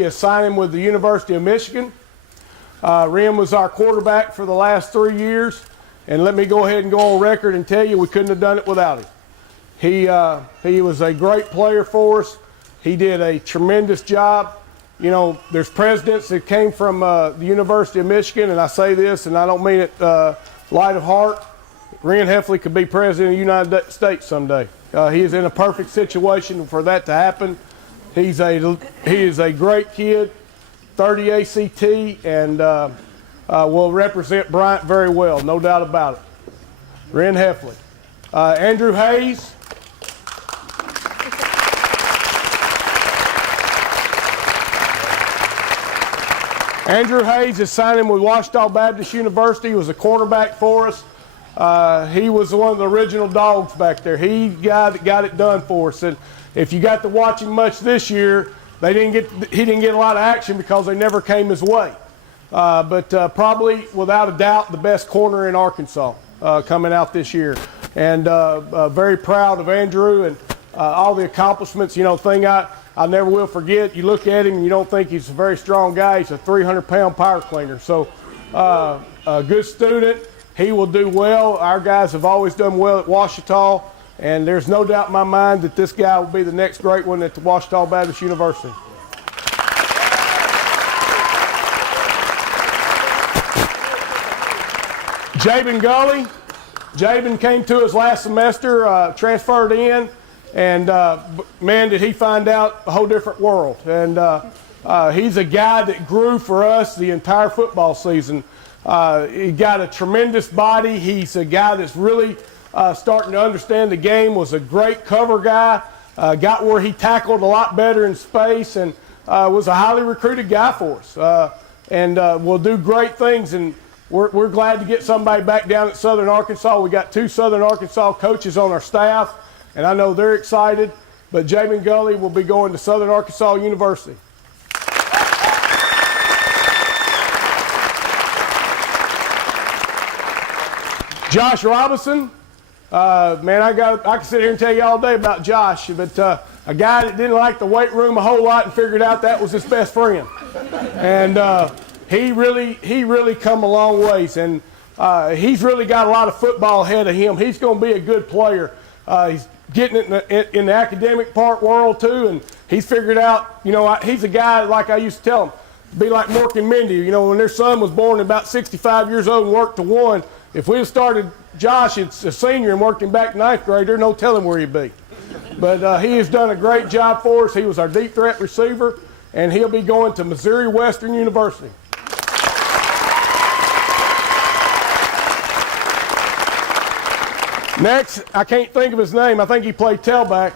is signing with the University of Michigan. Ren was our quarterback for the last 3 years, and let me go ahead and go on record and tell you we couldn't have done it without him. He was a great player for us. He did a tremendous job. You know, there's presidents that came from the University of Michigan, and I say this, and I don't mean it light of heart. Ren Heffley could be president of the United States someday. He is in a perfect situation for that to happen. He is a great kid, 30 ACT, and will represent Bryant very well, no doubt about it. Ren Heffley. Andrew Hayes. Andrew Hayes is signing with Ouachita Baptist University. He was a cornerback for us. He was one of the original dogs back there. He got it done for us. And if you got to watch him much this year, he didn't get a lot of action because they never came his way. But probably, without a doubt, the best corner in Arkansas coming out this year. And very proud of Andrew and all the accomplishments. You know, thing I never will forget, you look at him and you don't think he's a very strong guy. He's a 300-pound power cleaner. So a good student. He will do well. Our guys have always done well at Ouachita, and there's no doubt in my mind that this guy will be the next great one at the Ouachita Baptist University. Jabin Gully. Jabin came to us last semester, transferred in, and man, did he find out a whole different world. And he's a guy that grew for us the entire football season. He got a tremendous body. He's a guy that's really starting to understand the game, was a great cover guy, got where he tackled a lot better in space, and was a highly recruited guy for us. And will do great things, and we're glad to get somebody back down at Southern Arkansas. We got 2 Southern Arkansas coaches on our staff, and I know they're excited, but Jabin Gully will be going to Southern Arkansas University. Josh Robinson, man, I can sit here and tell you all day about Josh, but a guy that didn't like the weight room a whole lot and figured out that was his best friend. And he really come a long ways, and he's really got a lot of football ahead of him. He's going to be a good player. He's getting it in the academic part world too, and he's figured out, you know, he's a guy, like I used to tell him, be like Mork and Mindy. You know, when their son was born about 65 years old and worked to 1, if we had started Josh as a senior and worked him back 9th grade, there's no telling where he'd be. But he has done a great job for us. He was our deep threat receiver, and he'll be going to Missouri Western University. Next, I can't think of his name. I think he played tailback.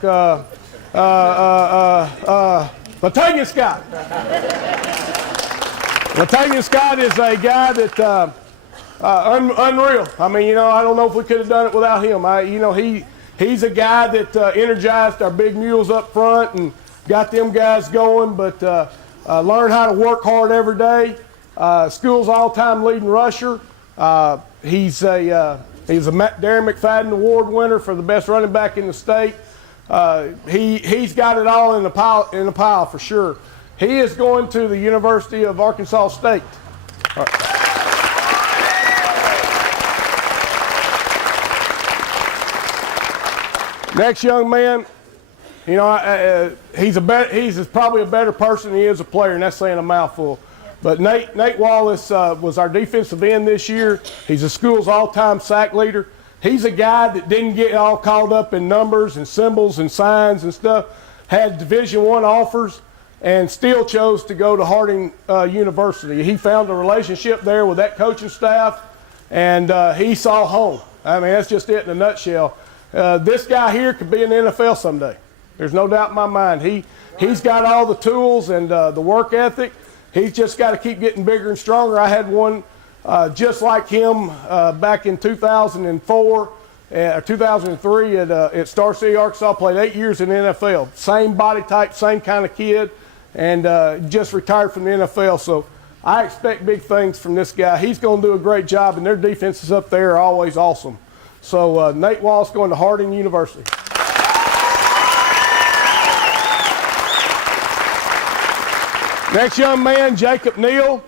Latavius Scott. Latavius Scott is a guy that unreal. I mean, you know, I don't know if we could have done it without him. You know, he's a guy that energized our big mules up front and got them guys going, but learned how to work hard every day. School's all-time leading rusher. He's a Darren McFadden Award winner for the best running back in the state. He's got it all in the pile for sure. He is going to the University of Arkansas State. Next young man, you know, he's probably a better person than he is a player, and that's saying a mouthful. But Nate Wallace was our defensive end this year. He's the school's all-time sack leader. He's a guy that didn't get all caught up in numbers and symbols and signs and stuff. Had Division I offers and still chose to go to Harding University. He found a relationship there with that coaching staff, and he saw home. I mean, that's just it in a nutshell. This guy here could be in the NFL someday. There's no doubt in my mind. He's got all the tools and the work ethic. He's just got to keep getting bigger and stronger. I had one just like him back in 2004 or 2003 at Star City, Arkansas. Played 8 years in the NFL. Same body type, same kind of kid, and just retired from the NFL. So I expect big things from this guy. He's going to do a great job, and their defenses up there are always awesome. So Nate Wallace going to Harding University. Next young man, Jacob Neal.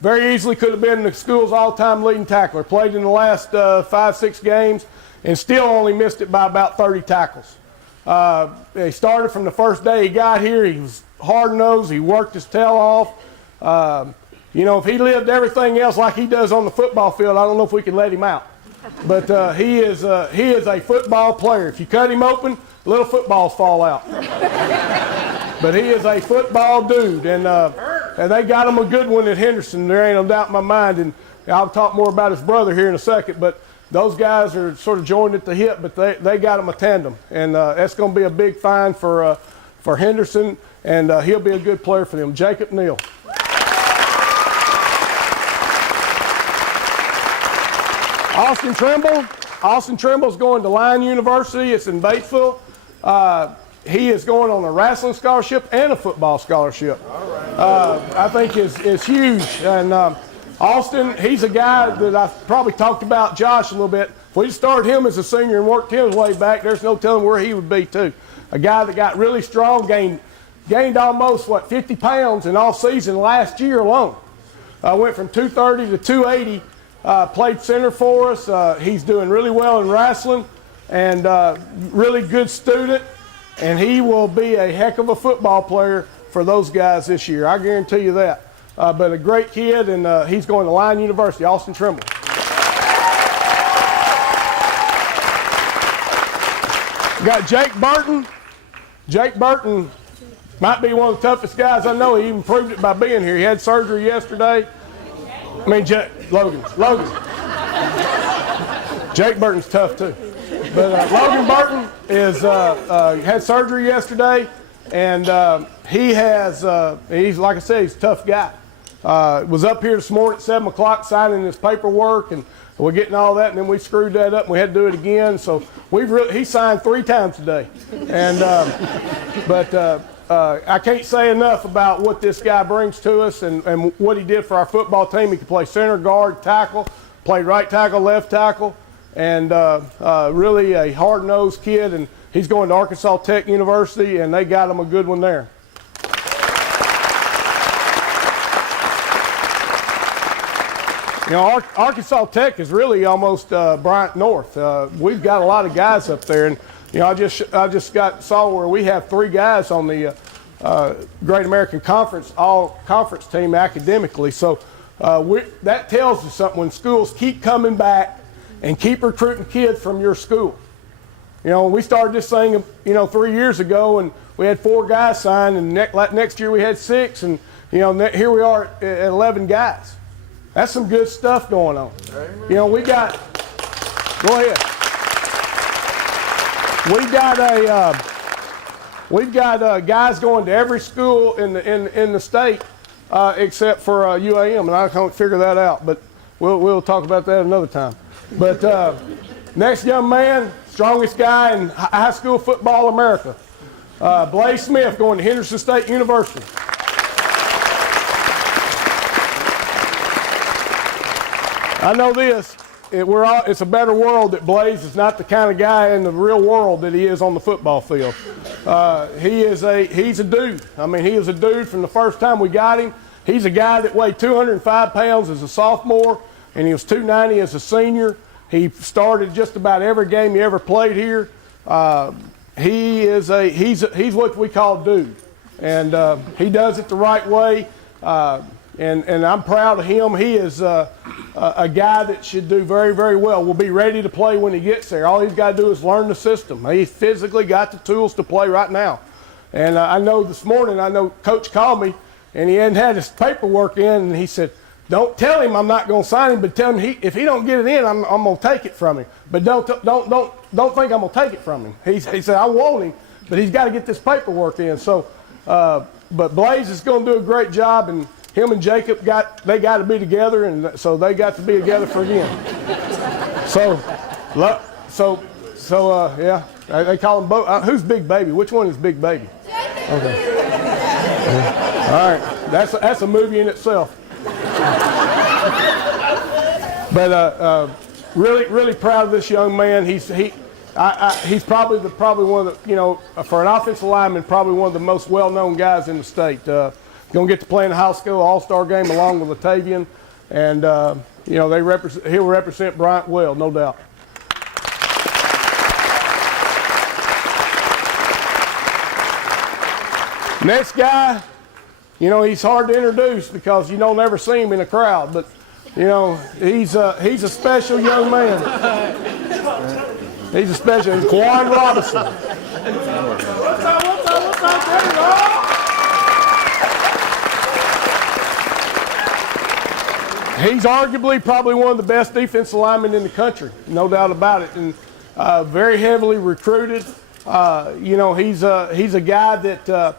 Very easily could have been the school's all-time leading tackler. Played in the last 5-6 games and still only missed it by about 30 tackles. He started from the first day he got here. He was hard-nosed. He worked his tail off. You know, if he lived everything else like he does on the football field, I don't know if we can let him out. But he is a football player. If you cut him open, little footballs fall out. But he is a football dude, and they got him a good one at Henderson. There ain't no doubt in my mind, and I'll talk more about his brother here in a second. But those guys are sort of joined at the hip, but they got him a tandem, and that's going to be a big find for Henderson, and he'll be a good player for them. Jacob Neal. Austin Trimble. Austin Trimble's going to Lyon University. It's in Batesville. He is going on a wrestling scholarship and a football scholarship. I think is huge. And Austin, he's a guy that I probably talked about Josh a little bit. If we started him as a senior and worked his way back, there's no telling where he would be too. A guy that got really strong, gained almost 50 pounds in off season last year alone. Went from 230 to 280. Played center for us. He's doing really well in wrestling, and really good student. And he will be a heck of a football player for those guys this year. I guarantee you that. But a great kid, and he's going to Lyon University. Austin Trimble. Got Jake Burton. Jake Burton might be one of the toughest guys I know. He even proved it by being here. He had surgery yesterday. I mean, Logan. Jake Burton's tough too. But Logan Burton had surgery yesterday, and he's, like I said, he's a tough guy. Was up here this morning at 7 o'clock signing his paperwork, and we're getting all that, and then we screwed that up, and we had to do it again. So he signed 3 times today. And I can't say enough about what this guy brings to us and what he did for our football team. He can play center, guard, tackle, play right tackle, left tackle, and really a hard-nosed kid. And he's going to Arkansas Tech University, and they got him a good one there. You know, Arkansas Tech is really almost Bryant North. We've got a lot of guys up there, and you know, I just saw where we have 3 guys on the Great American Conference, all-conference team academically. So that tells us something when schools keep coming back and keep recruiting kids from your school. You know, we started this thing, 3 years ago, and we had 4 guys signed, and next year we had 6, and here we are at 11 guys. That's some good stuff going on. You know, go ahead. We've got guys going to every school in the state except for UAM, and I can't figure that out. But we'll talk about that another time. But next young man, strongest guy in high school football America, Blaze Smith, going to Henderson State University. I know this. It's a better world that Blaze is not the kind of guy in the real world that he is on the football field. He's a dude. I mean, he is a dude from the first time we got him. He's a guy that weighed 205 pounds as a sophomore, and he was 290 as a senior. He started just about every game he ever played here. He's what we call dude, and he does it the right way. And I'm proud of him. He is a guy that should do very, very well. We'll be ready to play when he gets there. All he's got to do is learn the system. He's physically got the tools to play right now. And I know this morning, Coach called me, and he hadn't had his paperwork in, and he said, don't tell him I'm not going to sign him, but tell him if he don't get it in, I'm going to take it from him. But don't think I'm going to take it from him. He said, I want him, but he's got to get this paperwork in. So, but Blaze is going to do a great job, and him and Jacob got to be together, and so they got to be together for again. Yeah, they call them both. Who's Big Baby? Which one is Big Baby? Okay. All right, that's a movie in itself. But really, really proud of this young man. He's probably one of the, for an offensive lineman, probably one of the most well-known guys in the state. going to get to play in the high school all-star game along with Latavian. And, you know, he'll represent Bryant well, no doubt. Next guy, you know, he's hard to introduce because you don't ever see him in a crowd, but, you know, he's a special young man. He's a special, Kawan Robinson. What's up, He's arguably probably one of the best defensive linemen in the country, no doubt about it, and very heavily recruited. You know, he's a guy that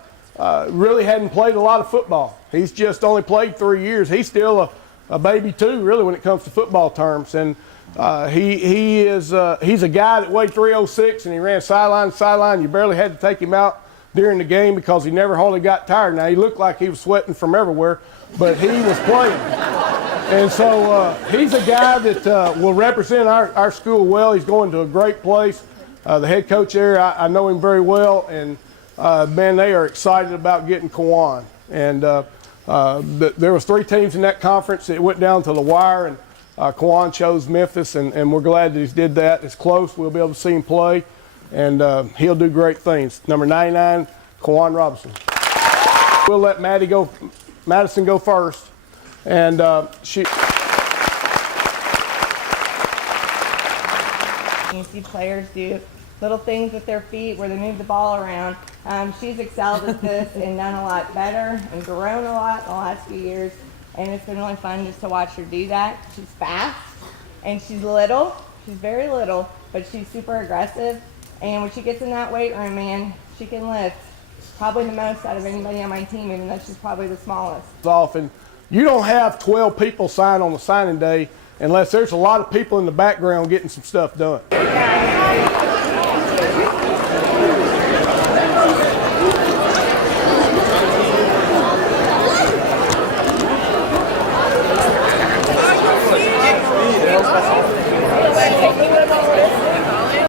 really hadn't played a lot of football. He's just only played 3 years. He's still a baby too, really, when it comes to football terms. And he's a guy that weighed 306 and he ran sideline to sideline. You barely had to take him out during the game because he never hardly got tired. Now, he looked like he was sweating from everywhere, but he was playing. And so he's a guy that will represent our school well. He's going to a great place. The head coach there, I know him very well, and man, they are excited about getting Kawan. And there was 3 teams in that conference. It went down to the wire, and Kawan chose Memphis, and we're glad that he did that. It's close. We'll be able to see him play, and he'll do great things. Number 99, Kawan Robinson. We'll let Madison go first. And You see players do little things with their feet where they move the ball around. She's excelled at this and done a lot better and grown a lot in the last few years. And it's been really fun just to watch her do that. She's fast and she's little. She's very little, but she's super aggressive. And when she gets in that weight room, man, she can lift probably the most out of anybody on my team, even though she's probably the smallest. Often, you don't have 12 people sign on the signing day unless there's a lot of people in the background getting some stuff done.